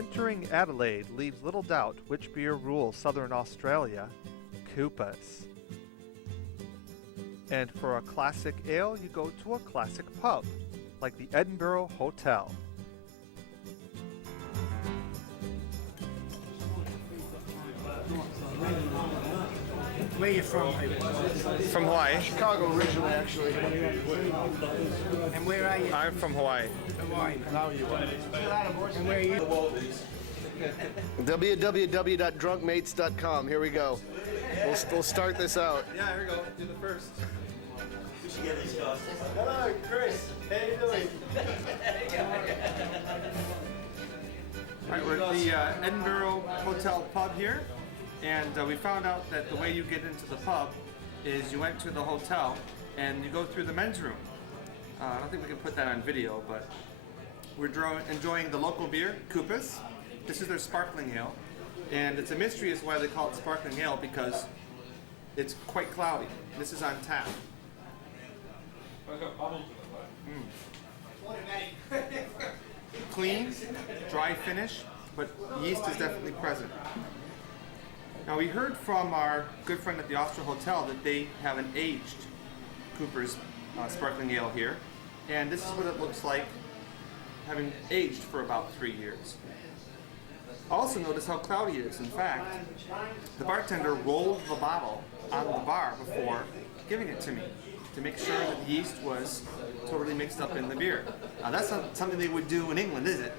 Entering Adelaide leaves little doubt which beer rules Southern Australia, Koopas. And for a classic ale, you go to a classic pub, like the Edinburgh Hotel. Where are you from, people? From Hawaii. Chicago originally, actually. And where are you? I'm from Hawaii. Hawaii. Now you are. And where are you? www.drunkmates.com. Here we go. We'll start this out. Yeah, here we go. Do the first. We should get these guys. Hello, Chris. How you doing? All right, we're at the Edinburgh Hotel pub here, and we found out that the way you get into the pub is you enter the hotel and you go through the men's room. I don't think we can put that on video, but we're enjoying the local beer, Koopas. This is their sparkling ale, and it's a mystery as to why they call it sparkling ale, because it's quite cloudy. This is on tap. Clean, dry finish, but yeast is definitely present. Now we heard from our good friend at the Austria Hotel that they have an aged Cooper's sparkling ale here, and this is what it looks like having aged for about 3 years. Also notice how cloudy it is. In fact, the bartender rolled the bottle on the bar before giving it to me to make sure that the yeast was totally mixed up in the beer. Now that's not something they would do in England, is it?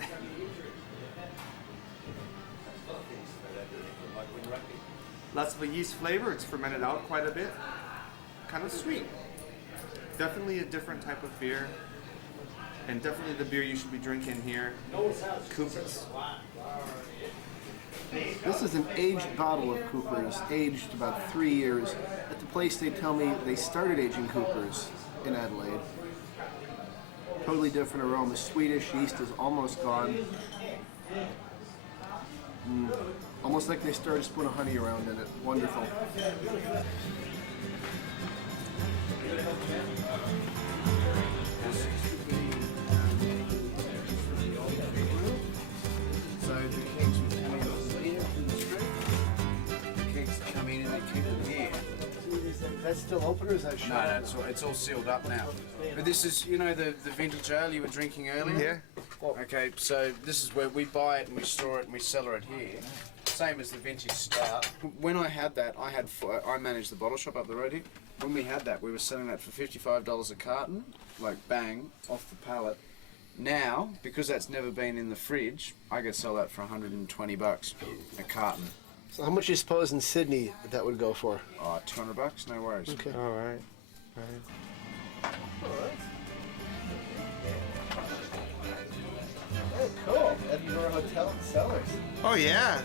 Lots of a yeast flavor. It's fermented out quite a bit. Kind of sweet. Definitely a different type of beer. And definitely the beer you should be drinking here, Koopas. This is an aged bottle of Cooper's, aged about 3 years. At the place they tell me they started aging Cooper's in Adelaide. Totally different aroma. Swedish yeast is almost gone. Almost like they started a spoon of honey around in it. Wonderful. So the kegs would come in here from the street. The kegs come in and they keep them here. That's still open or is that shut? No, it's all sealed up now. But this is, you know, the vintage ale you were drinking earlier? Yeah. Okay, so this is where we buy it and we store it and we cellar it here. Same as the vintage stout. When I had that, I managed the bottle shop up the road here. When we had that, we were selling that for $55 a carton, like bang, off the pallet. Now, because that's never been in the fridge, I could sell that for $120 a carton. So how much do you suppose in Sydney that would go for? Oh, $200, no worries. Okay. All right. Oh, cool. Edinburgh Hotel and Cellars. Oh yeah.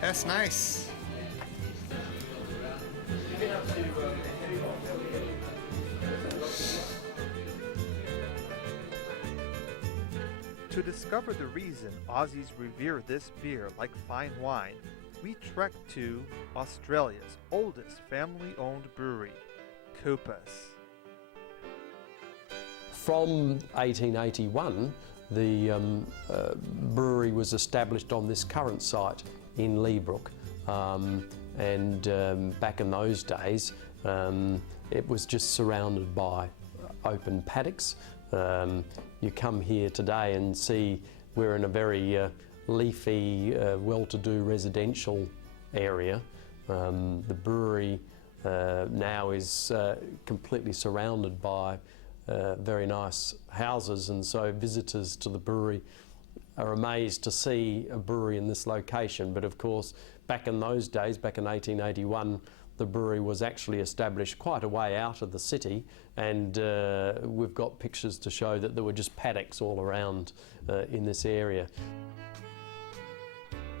That's nice. To discover the reason Aussies revere this beer like fine wine, we trek to Australia's oldest family-owned brewery, Koopas. From 1881, the brewery was established on this current site in Leabrook. Back in those days, it was just surrounded by open paddocks. You come here today and see we're in a very leafy, well-to-do residential area. The brewery now is completely surrounded by very nice houses, and so visitors to the brewery are amazed to see a brewery in this location. But of course, back in those days, back in 1881, the brewery was actually established quite a way out of the city, and we've got pictures to show that there were just paddocks all around in this area.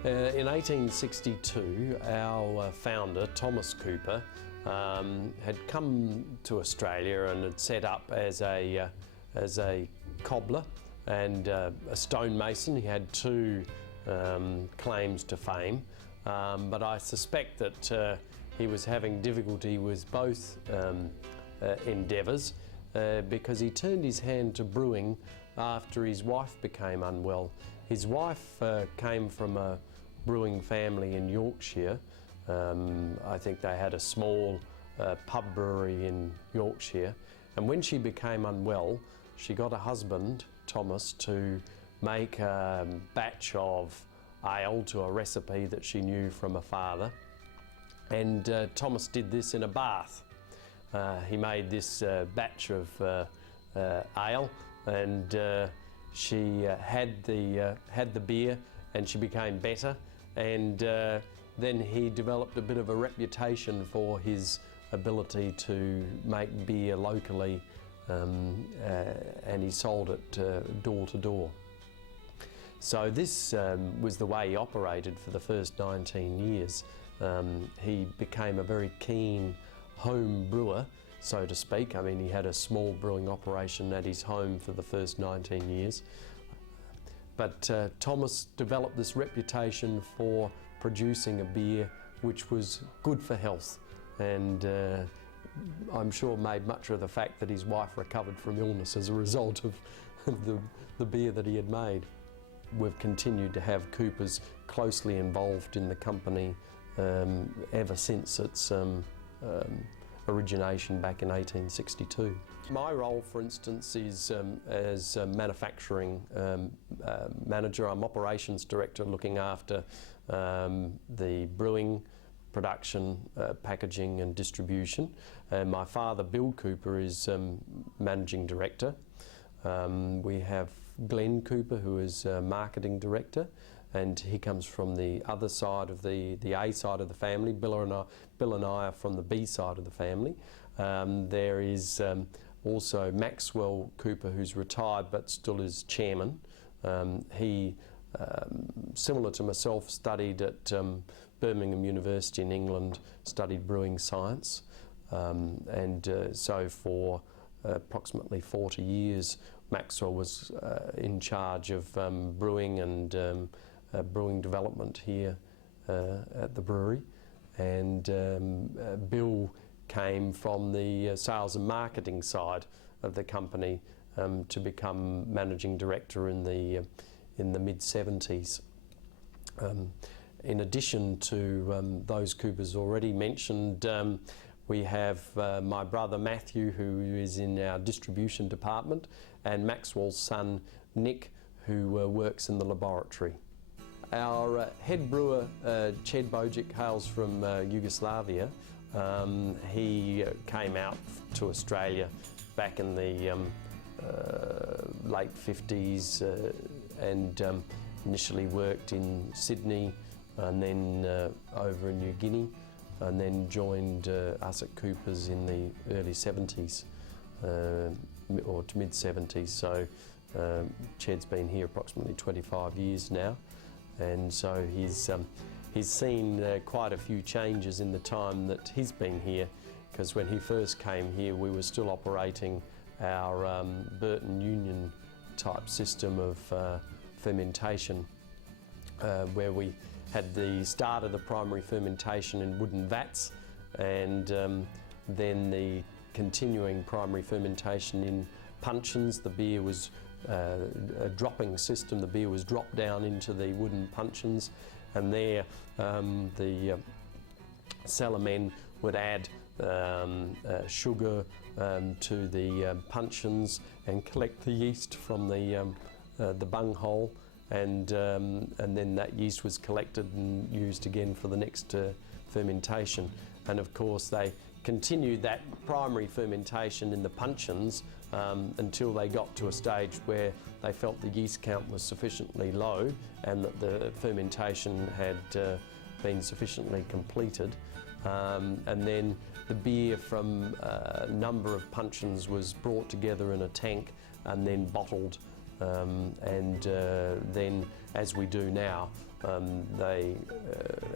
In 1862, our founder, Thomas Cooper, had come to Australia and had set up as a cobbler and a stonemason. He had two claims to fame, but I suspect that he was having difficulty with both endeavours because he turned his hand to brewing after his wife became unwell. His wife came from a brewing family in Yorkshire. I think they had a small pub brewery in Yorkshire, and when she became unwell, she got a husband, Thomas, to make a batch of ale to a recipe that she knew from her father, and Thomas did this in a bath. He made this batch of ale, and she had the beer, and she became better, and then he developed a bit of a reputation for his ability to make beer locally, and he sold it door to door. So this was the way he operated for the first 19 years. He became a very keen home brewer, so to speak. I mean, he had a small brewing operation at his home for the first 19 years. But Thomas developed this reputation for producing a beer which was good for health, and I'm sure made much of the fact that his wife recovered from illness as a result of the beer that he had made. We've continued to have Coopers closely involved in the company ever since its origination back in 1862. My role, for instance, is as a manufacturing manager. I'm operations director, looking after the brewing, production, packaging and distribution. My father, Bill Cooper, is managing director. We have Glenn Cooper, who is marketing director, and he comes from the other side of the A side of the family. Bill and I are from the B side of the family. There is also Maxwell Cooper, who's retired but still is chairman. He, similar to myself, studied at Birmingham University in England, studied brewing science, and so for approximately 40 years Maxwell was in charge of brewing and brewing development here at the brewery, and Bill came from the sales and marketing side of the company to become managing director in the mid-70s. In addition to those Coopers already mentioned, we have my brother Matthew, who is in our distribution department, and Maxwell's son Nick, who works in the laboratory. Our head brewer, Ched Bojic, hails from Yugoslavia. He came out to Australia back in the late 50s and initially worked in Sydney and then over in New Guinea, and then joined us at Coopers in the early 70s or to mid 70s. So Ched's been here approximately 25 years now, and so he's seen quite a few changes in the time that he's been here, because when he first came here we were still operating our Burton Union type system of fermentation, where we had the start of the primary fermentation in wooden vats, and then the continuing primary fermentation in puncheons. The beer was a dropping system. The beer was dropped down into the wooden puncheons, and there the cellarmen would add sugar to the puncheons and collect the yeast from the bunghole, and then that yeast was collected and used again for the next fermentation. And of course they continued that primary fermentation in the puncheons until they got to a stage where they felt the yeast count was sufficiently low and that the fermentation had been sufficiently completed. And then the beer from a number of puncheons was brought together in a tank and then bottled, and then, as we do now, they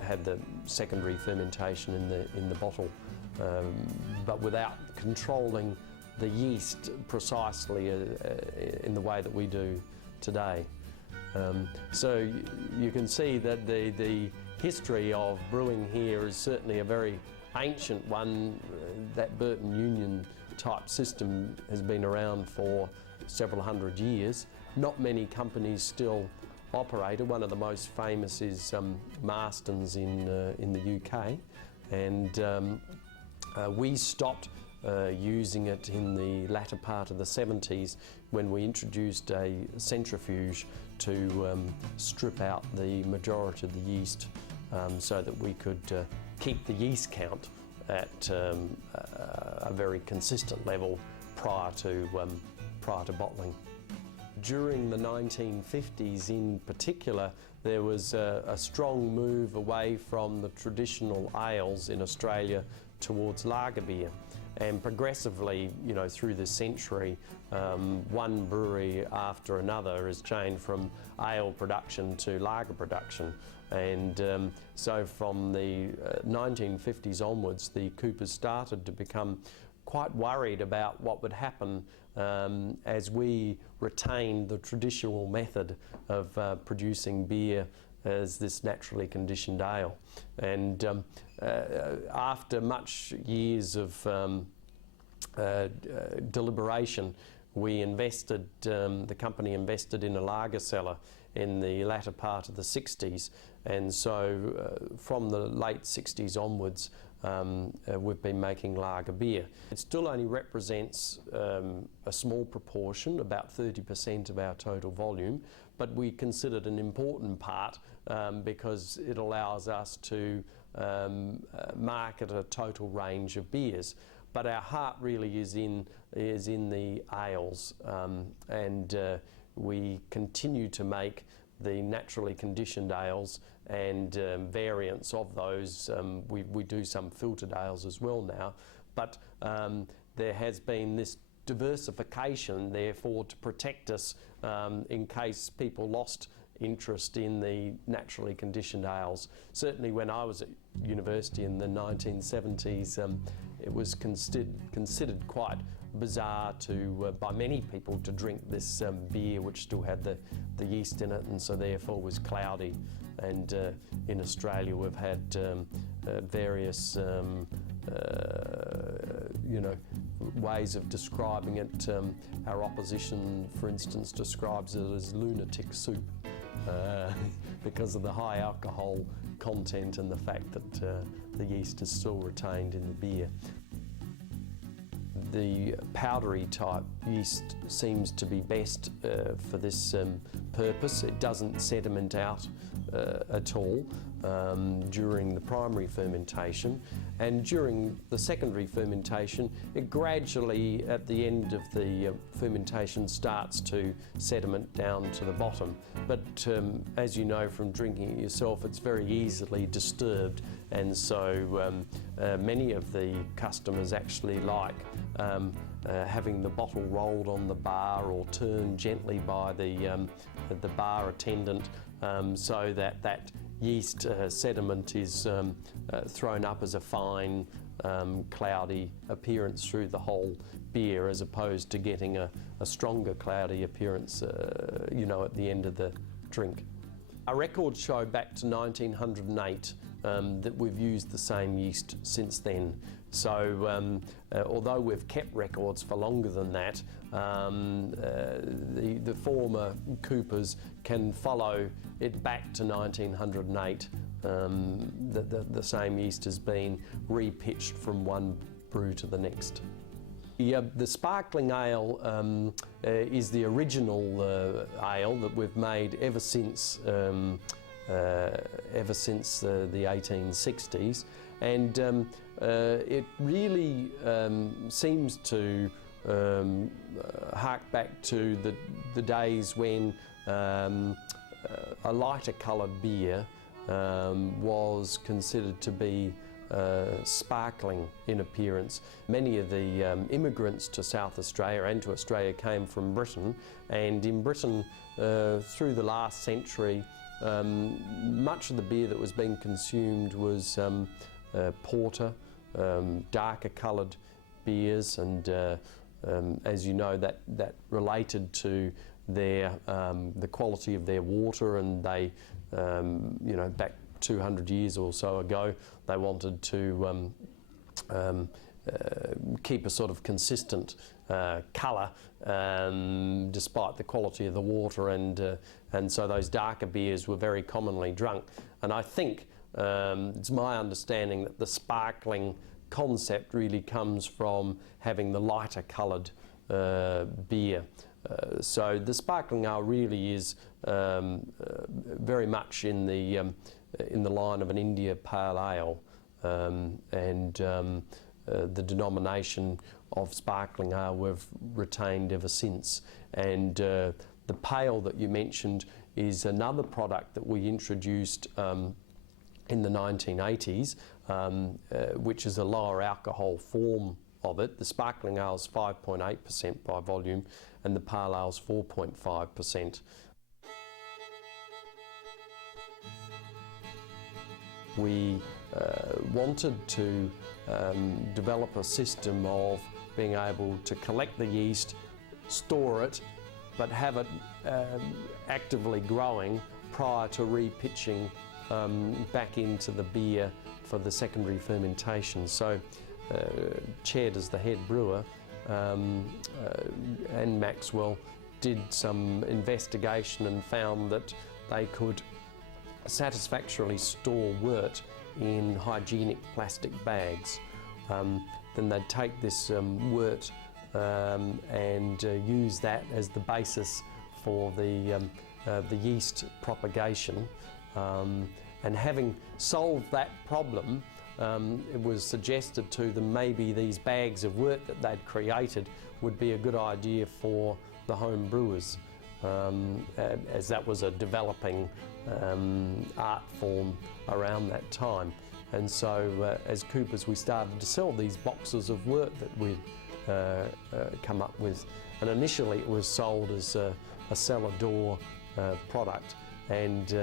had the secondary fermentation in the bottle, but without controlling the yeast precisely in the way that we do today. So you can see that the history of brewing here is certainly a very ancient one. That Burton Union type system has been around for several hundred years. Not many companies still operator. One of the most famous is Marston's in the UK, and we stopped using it in the latter part of the 70s when we introduced a centrifuge to strip out the majority of the yeast so that we could keep the yeast count at a very consistent level prior to bottling. During the 1950s in particular, there was a strong move away from the traditional ales in Australia towards lager beer. And progressively, through the century, one brewery after another has changed from ale production to lager production. And so from the 1950s onwards, the Coopers started to become quite worried about what would happen as we retained the traditional method of producing beer as this naturally conditioned ale. And after much years of deliberation, we invested, the company invested in a lager cellar in the latter part of the 60s, and so from the late 60s onwards we've been making lager beer. It still only represents a small proportion, about 30% of our total volume, but we consider it an important part because it allows us to market a total range of beers. But our heart really is in the ales, and we continue to make the naturally conditioned ales and variants of those. We do some filtered ales as well now, but there has been this diversification therefore to protect us in case people lost interest in the naturally conditioned ales. Certainly when I was at university in the 1970s, it was considered quite bizarre by many people to drink this beer which still had the yeast in it, and so therefore was cloudy. And in Australia we've had various ways of describing it. Our opposition, for instance, describes it as lunatic soup because of the high alcohol content and the fact that the yeast is still retained in the beer. The powdery type yeast seems to be best for this purpose. It doesn't sediment out at all during the primary fermentation, and during the secondary fermentation it gradually, at the end of the fermentation, starts to sediment down to the bottom. But as you know from drinking it yourself, it's very easily disturbed, and so many of the customers actually like having the bottle rolled on the bar or turned gently by the bar attendant so that yeast sediment is thrown up as a fine cloudy appearance through the whole beer, as opposed to getting a stronger cloudy appearance at the end of the drink. Our records show back to 1908 that we've used the same yeast since then. So although we've kept records for longer than that, the former Coopers can follow it back to 1908. The same yeast has been repitched from one brew to the next. The sparkling ale is the original ale that we've made ever since the 1860s, and it really seems to hark back to the days when a lighter coloured beer was considered to be sparkling in appearance. Many of the immigrants to South Australia and to Australia came from Britain, and in Britain through the last century much of the beer that was being consumed was porter, darker coloured beers, and as you know, that related to their the quality of their water, and they back 200 years or so ago, they wanted to keep a sort of consistent colour despite the quality of the water, and so those darker beers were very commonly drunk. And I think it's my understanding that the sparkling concept really comes from having the lighter coloured beer. So the sparkling ale really is very much in the line of an India Pale Ale, the denomination of sparkling ale we've retained ever since. And the pale that you mentioned is another product that we introduced in the 1980s, which is a lower alcohol form of it. The sparkling ale is 5.8% by volume, and the pale ale is 4.5%. We wanted to develop a system of being able to collect the yeast, store it, but have it actively growing prior to re-pitching back into the beer for the secondary fermentation. So Ched, as the head brewer, and Maxwell did some investigation and found that they could satisfactorily store wort in hygienic plastic bags. Then they'd take this wort and use that as the basis for the yeast propagation. And having solved that problem, it was suggested to them maybe these bags of wort that they'd created would be a good idea for the home brewers, as that was a developing art form around that time. And so as Coopers, we started to sell these boxes of wort that we'd come up with. And initially it was sold as a cellar door product. And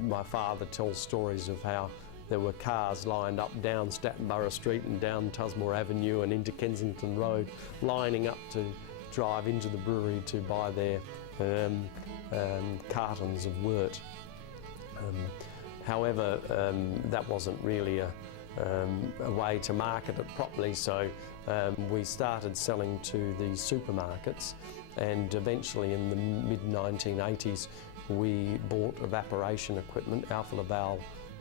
my father tells stories of how there were cars lined up down Stattenborough Street and down Tusmore Avenue and into Kensington Road, lining up to drive into the brewery to buy their cartons of wort. However, that wasn't really a way to market it properly, so we started selling to the supermarkets, and eventually in the mid-1980s we bought evaporation equipment, Alpha Laval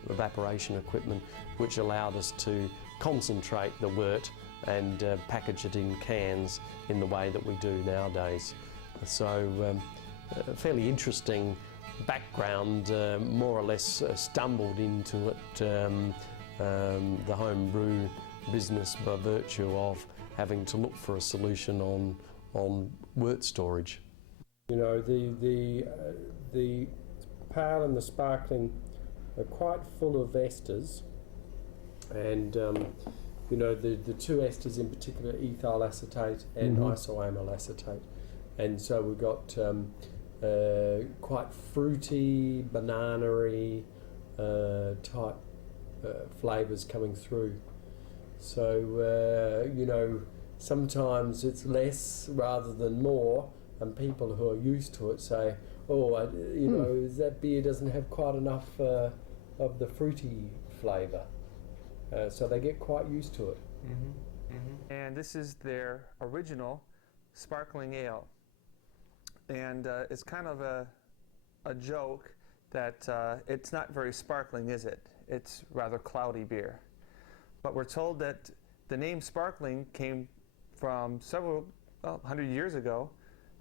evaporation equipment, which allowed us to concentrate the wort and package it in cans in the way that we do nowadays. So a fairly interesting background, more or less stumbled into it, the home brew business, by virtue of having to look for a solution on wort storage. You know, the pale and the sparkling are quite full of esters, and you know, the two esters in particular, ethyl acetate and isoamyl acetate, and so we've got quite fruity, banana-y type flavours coming through. So you know, sometimes it's less rather than more, and people who are used to it say, oh, you know, that beer doesn't have quite enough of the fruity flavour. So they get quite used to it. And this is their original sparkling ale. And it's kind of a joke that it's not very sparkling, is it? It's rather cloudy beer. But we're told that the name sparkling came from several 100 years ago,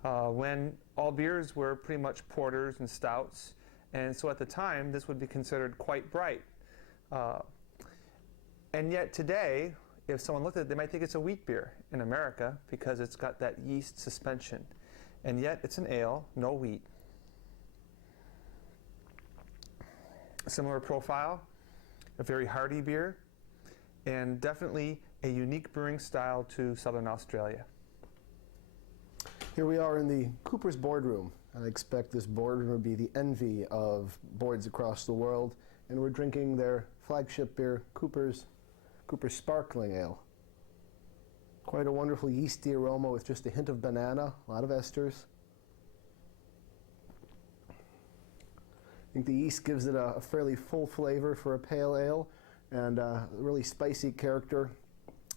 when all beers were pretty much porters and stouts, and so at the time this would be considered quite bright. And yet today, if someone looked at it, they might think it's a wheat beer in America because it's got that yeast suspension. And yet it's an ale, no wheat. Similar profile, a very hearty beer, and definitely a unique brewing style to Southern Australia. Here we are in the Cooper's boardroom. I expect this boardroom will be the envy of boards across the world, and we're drinking their flagship beer, Cooper's Sparkling Ale. Quite a wonderful yeasty aroma with just a hint of banana, a lot of esters. I think the yeast gives it a fairly full flavor for a pale ale, and a really spicy character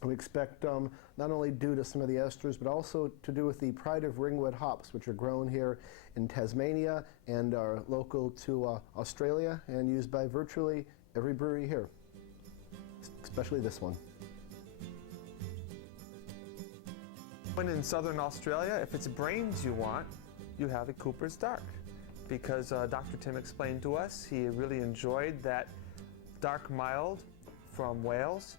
We expect not only due to some of the esters, but also to do with the Pride of Ringwood hops, which are grown here in Tasmania and are local to Australia and used by virtually every brewery here, especially this one. When in southern Australia, if it's brains you want, you have a Cooper's Dark. Because Dr. Tim explained to us, he really enjoyed that dark mild from Wales,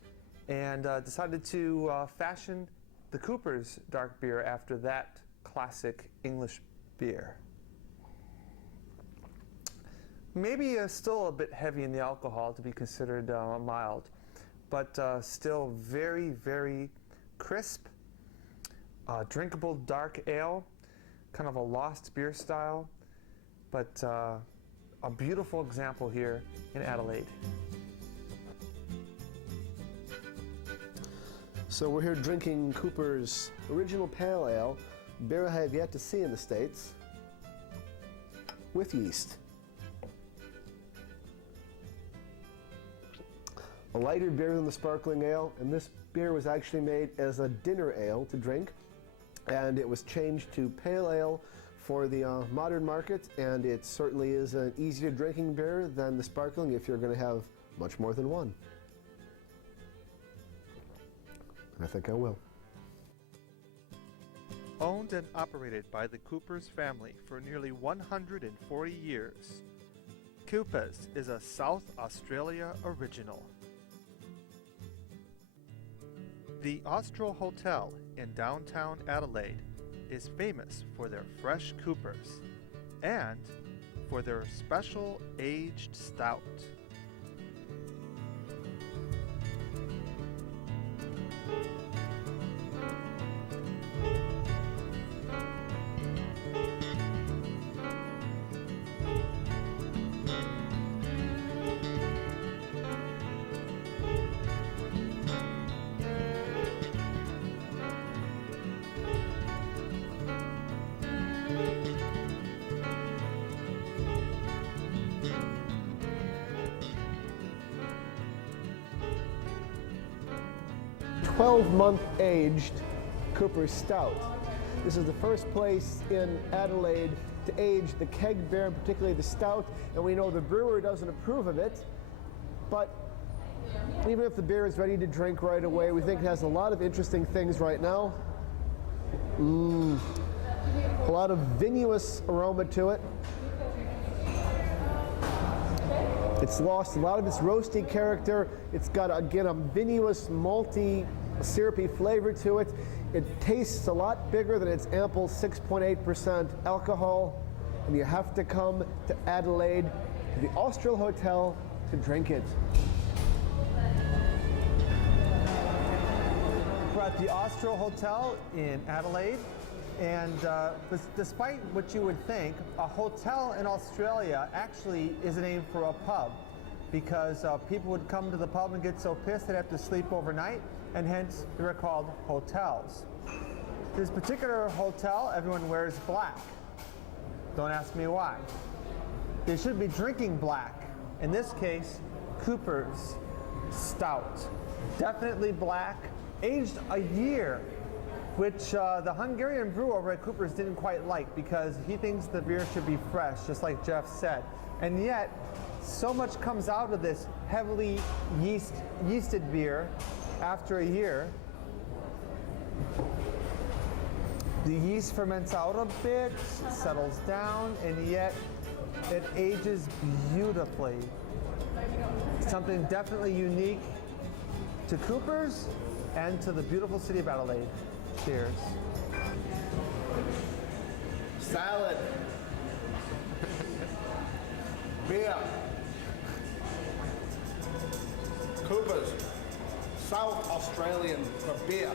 and decided to fashion the Cooper's Dark beer after that classic English beer. Maybe still a bit heavy in the alcohol to be considered mild, but still very, very crisp, drinkable dark ale, kind of a lost beer style, but a beautiful example here in Adelaide. So we're here drinking Cooper's original pale ale, beer I have yet to see in the States, with yeast. A lighter beer than the sparkling ale, and this beer was actually made as a dinner ale to drink, and it was changed to pale ale for the modern market, and it certainly is an easier drinking beer than the sparkling if you're going to have much more than one. I think I will. Owned and operated by the Coopers family for nearly 140 years, Coopers is a South Australia original. The Austral Hotel in downtown Adelaide is famous for their fresh Coopers and for their special aged stout. "12-month aged Cooper's Stout. This is the first place in Adelaide to age the keg beer, particularly the stout, and we know the brewer doesn't approve of it, but even if the beer is ready to drink right away, we think it has a lot of interesting things right now. A lot of vinous aroma to it. It's lost a lot of its roasty character. It's got, again, a vinous, malty, syrupy flavor to it. It tastes a lot bigger than its ample 6.8% alcohol, and you have to come to Adelaide, to the Austral Hotel, to drink it. We're at the Austral Hotel in Adelaide, and despite what you would think, a hotel in Australia actually is a name for a pub, because people would come to the pub and get so pissed they'd have to sleep overnight, and hence they were called hotels. This particular hotel, everyone wears black. Don't ask me why. They should be drinking black. In this case, Cooper's Stout. Definitely black, aged a year, which the Hungarian brewer over at Cooper's didn't quite like, because he thinks the beer should be fresh, just like Jeff said. And yet, so much comes out of this heavily yeasted beer after a year. The yeast ferments out a bit, settles down, and yet it ages beautifully. Something definitely unique to Cooper's and to the beautiful city of Adelaide. Cheers. Salad. Beer. Cooper's. South Australian for beer.